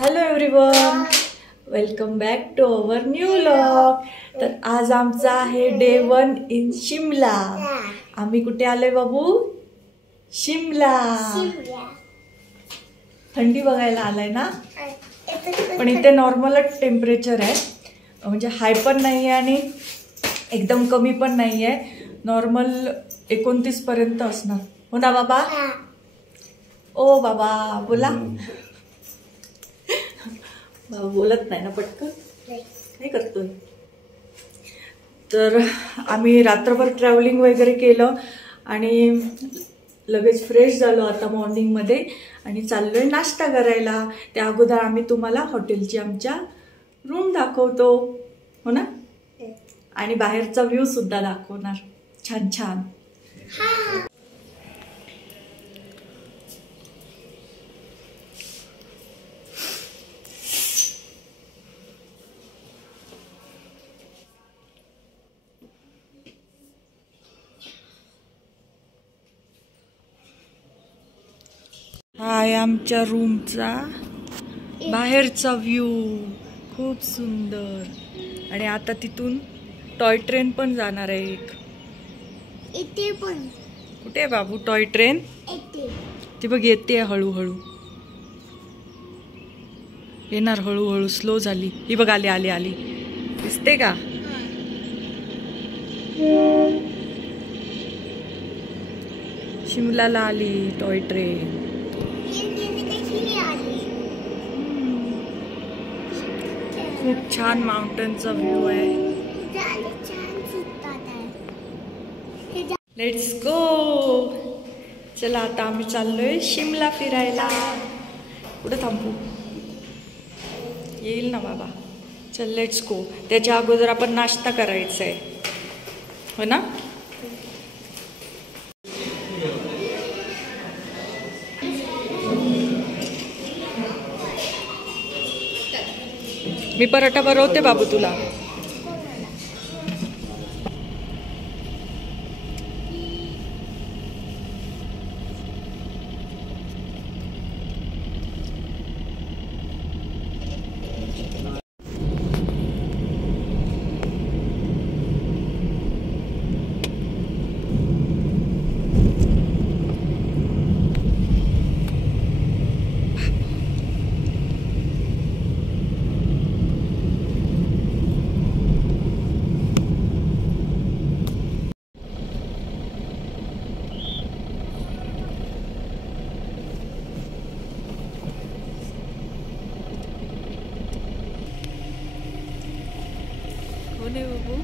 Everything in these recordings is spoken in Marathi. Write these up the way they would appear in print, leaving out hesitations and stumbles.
Hello everyone, welcome back to our new vlog. तर आज आमचा आहे डे 1 इन शिमला. आम्ही कुठे आलोय बाबू? शिमला. थंडी बघायला आलाय ना. पण इथे नॉर्मलच टेम्परेचर आहे, म्हणजे हाय पण नाही आहे आणि एकदम कमी पण नाही आहे. नॉर्मल 29 पर्यंत असणार. हो ना बाबा? ओ बाबा बोला. बाबा बोलत नाही ना पटकन. काय करतोय? तर आम्ही रात्रभर ट्रॅव्हलिंग वगैरे केलं आणि लगेच फ्रेश झालो आता मॉर्निंगमध्ये आणि चाललोय नाश्ता करायला. त्या अगोदर आम्ही तुम्हाला हॉटेलची आमच्या रूम दाखवतो, हो ना, आणि बाहेरचा व्ह्यू सुद्धा दाखवणार. छान छान. हा आहे आमच्या रूमचा बाहेरचा व्ह्यू, खूप सुंदर. आणि आता तिथून टॉय ट्रेन पण जाणार आहे एक. इथे पण कुठे बाबू टॉय ट्रेन? ती बघ येते हळूहळू, येणार हळूहळू. स्लो झाली ही बघ. आली आली आली, दिसते का? शिमलाला आली टॉय ट्रेन. खूप छान माउंटनचा व्ह्यू आहे. Let's go. चला आता आम्ही चाललोय शिमला फिरायला. कुठे थांबू? येईल ना बाबा. चल लेट्स गो. त्याच्या अगोदर आपण नाश्ता करायचा आहे, हो ना. मी पराठा बनवते बाबू तुला. कोण आहे बाबू?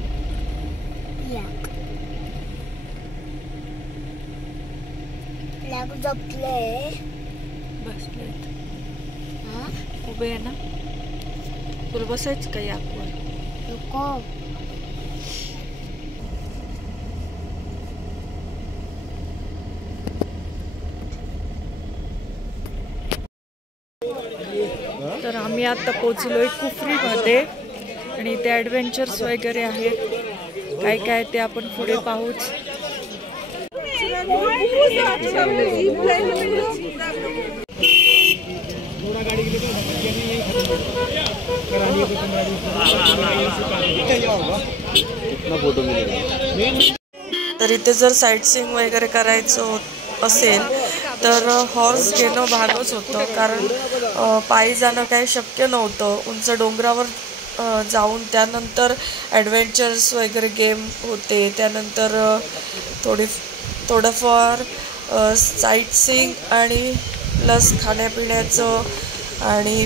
झोपले. बसलेत. उभे आहे ना. तुला बसायचं का याकवर? नको. तर आम्ही आता पोचलोय कुफरीमध्ये आणि इथे ॲडव्हेंचर्स वगैरे आहेत. काय काय ते आपण पुढे पाहूच. तर इथे जर साईट सीइंग वगैरे करायचं असेल तर हॉर्स घेणं भागच होतं, कारण पायी जाणं काही शक्य नव्हतं. उंच डोंगरावर जाऊन त्यानंतर ॲडव्हेंचर्स वगैरे गेम होते, त्यानंतर थोडंफार साईट सीइंग आणि प्लस खाण्यापिण्याचं आणि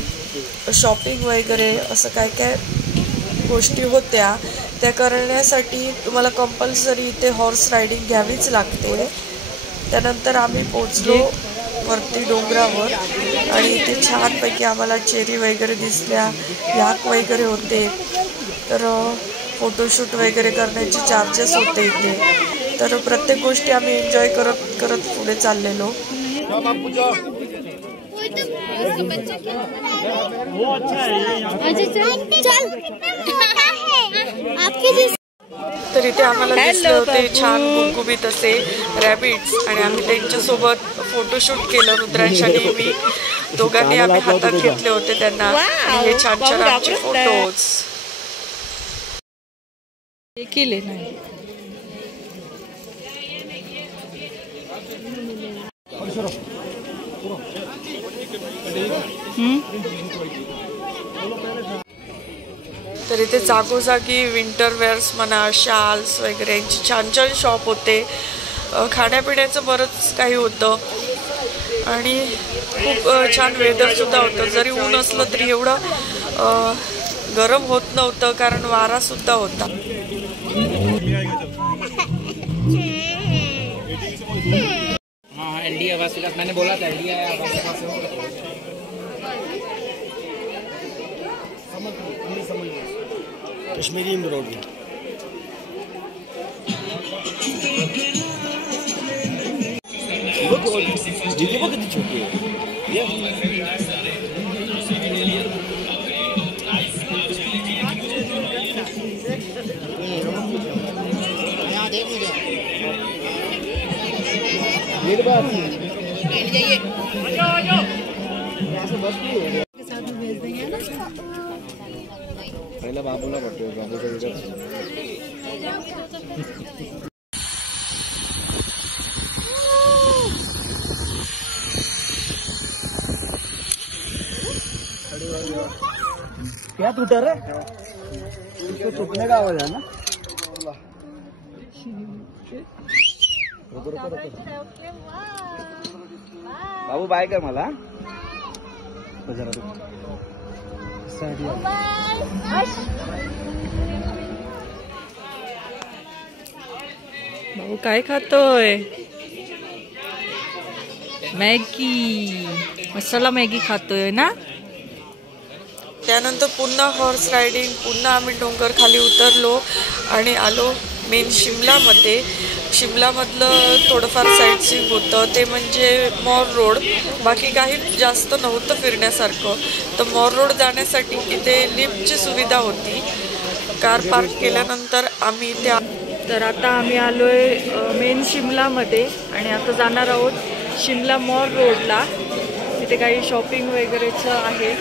शॉपिंग वगैरे असं काय काय गोष्टी होत्या. त्या करण्यासाठी तुम्हाला कंपल्सरी इथे हॉर्स रायडिंग घ्यावीच लागते. त्यानंतर आम्ही पोचलो वरती डोंगरावर आणि इथे छानपैकी आम्हाला चेरी वगैरे दिसल्या, याक वगैरे होते. तर फोटोशूट वगैरे करण्याचे चार्जेस होते इथे. तर प्रत्येक गोष्टी आम्ही एन्जॉय करत करत पुढे चाललेलो. तर इथे आम्हाला दिसले होते छान गुबगुबीत असे रॅबिट्स आणि आम्ही त्यांच्यासोबत फोटोशूट केलं. रुद्रांश आणि मी दोघांनी आम्ही हातात घेतले होते त्यांना. आणि हे छान छान आमचे फोटोज केले नाही. तर इथे जागोजागी विंटर वेअर्स म्हणा, शाल्स वगैरे यांची छान छान शॉप होते. खाण्यापिण्याचं बरंच काही होतं आणि खूप छान वेदरसुद्धा होतं. जरी ऊन असलं तरी एवढं गरम होत नव्हतं कारण वारासुद्धा होता. इंडिया वासिलात मैंने बोला था इंडिया कश्मीरी एम्ब्रॉयडरी. दीदी बघ किती छोटी आहे. पहिला बाबूला पडतोय. बाबूचा क्या टूटा रे? इसको टूटने का आवाज है ना. बाबू बाय कर मला. भाऊ काय खातोय? मॅगी, मसाला मॅगी खातोय ना. त्यानंतर पुन्हा हॉर्स रायडिंग, पुन्हा आम्ही डोंगर खाली उतरलो आणि आलो मेन शिमलामध्ये. शिमलामधलं थोडंफार साईट सीइंग होतं ते म्हणजे मॉल रोड. बाकी काही जास्त नव्हतं फिरण्यासारखं. तर मॉल रोड जाण्यासाठी इथे लिफ्टची सुविधा होती. कार पार्क केल्यानंतर आम्ही त्या तर आता आम्ही आलोय मेन शिमलामध्ये आणि आता जाणार आहोत शिमला मॉल रोडला. तिथे काही शॉपिंग वगैरेचं आहे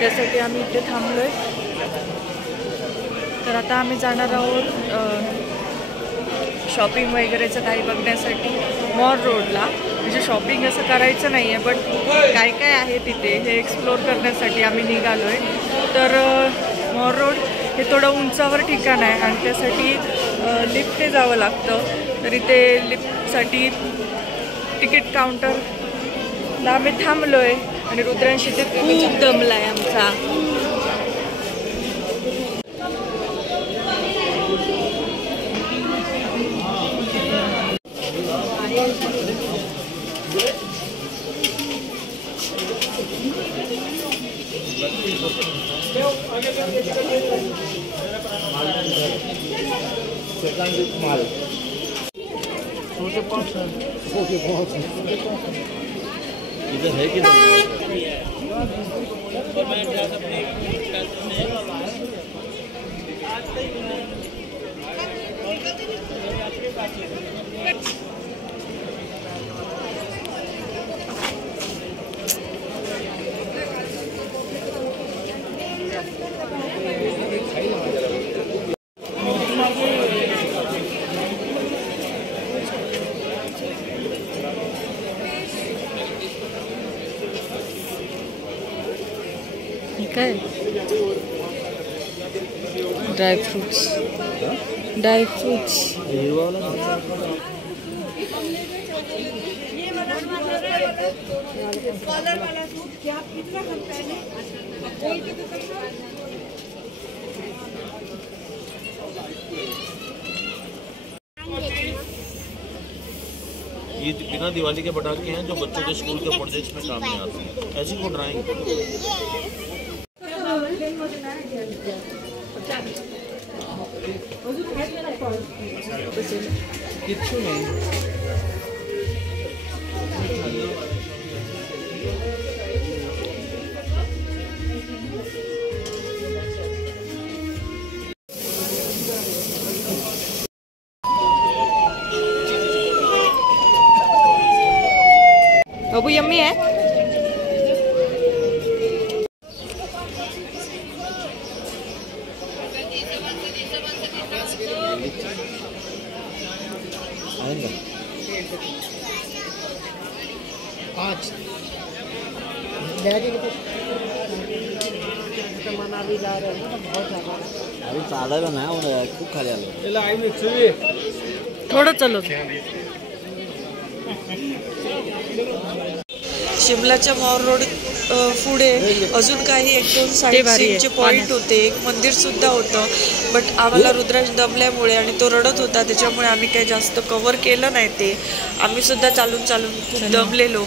त्यासाठी आम्ही इथे थांबलोय. तर आता आम्ही जाणार आहोत शॉपिंग वगैरेचं काही बघण्यासाठी मॉल रोडला. म्हणजे शॉपिंग असं करायचं नाही आहे बट काय काय आहे तिथे हे एक्सप्लोर करण्यासाठी आम्ही निघालो आहे. तर मॉल रोड हे थोडं उंचावर ठिकाण आहे आणि त्यासाठी लिफ्टने जावं लागतं. तर इथे लिफ्टसाठी तिकीट काउंटरला आम्ही थांबलो आहे आणि रुद्रांश इथे खूप दमला आहे आमचा. माल इधर है कि काय ड्रायफ्रूट्स ये बिना दिवाली के पटाखे हैं जो बच्चों के स्कूल के प्रोजेक्ट्स में काम में आते हैं. ऐसी को ड्राइंग किच्छु नहीं. बबू यम्मी आहे. अभी चालायला नाही खूप खाली आलो. थोडं चलो. शिमलाच्या मॉल रोड पुढे अजून काही 1-2 साईटचे पॉइंट होते. एक मंदिर सुद्धा होतं, बट आम्हाला रुद्राज दमल्यामुळे आणि तो रडत होता त्याच्यामुळे आम्ही काही जास्त कव्हर केलं नाही. ते आम्ही सुद्धा चालून खूप दमलेलो,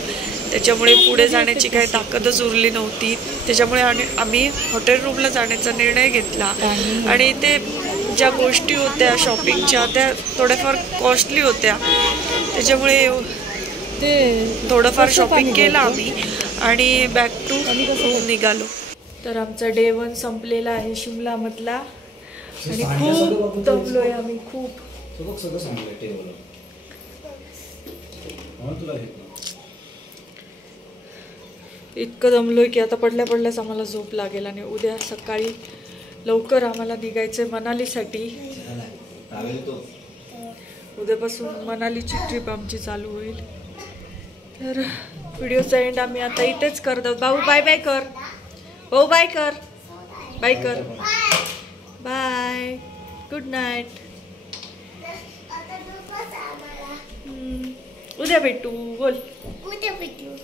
त्याच्यामुळे पुढे जाण्याची काही ताकदच उरली नव्हती. त्याच्यामुळे आम्ही हॉटेल रूमला जाण्याचा निर्णय घेतला. आणि ते ज्या गोष्टी होत्या शॉपिंगच्या त्या थोड्याफार कॉस्टली होत्या, त्याच्यामुळे ते थोडंफार शॉपिंग केलं आम्ही आणि बॅक टू होम निघालो. तर आमचा डे 1 संपलेला आहे शिमलामधला आणि खूप दमलोय आम्ही. खूप इतकं दमलोय की आता पडल्याच आम्हाला झोप लागेल आणि उद्या सकाळी लवकर आम्हाला निघायचंय मनालीसाठी. उद्यापासून मनालीची ट्रिप आमची चालू होईल. तर व्हिडिओचा एंड आम्ही आता इथेच करतो. भाऊ बाय बाय कर. भाऊ बाय कर. बाय कर. बाय. Good night. उद्या भेटू. बोल. उद्या भेटू.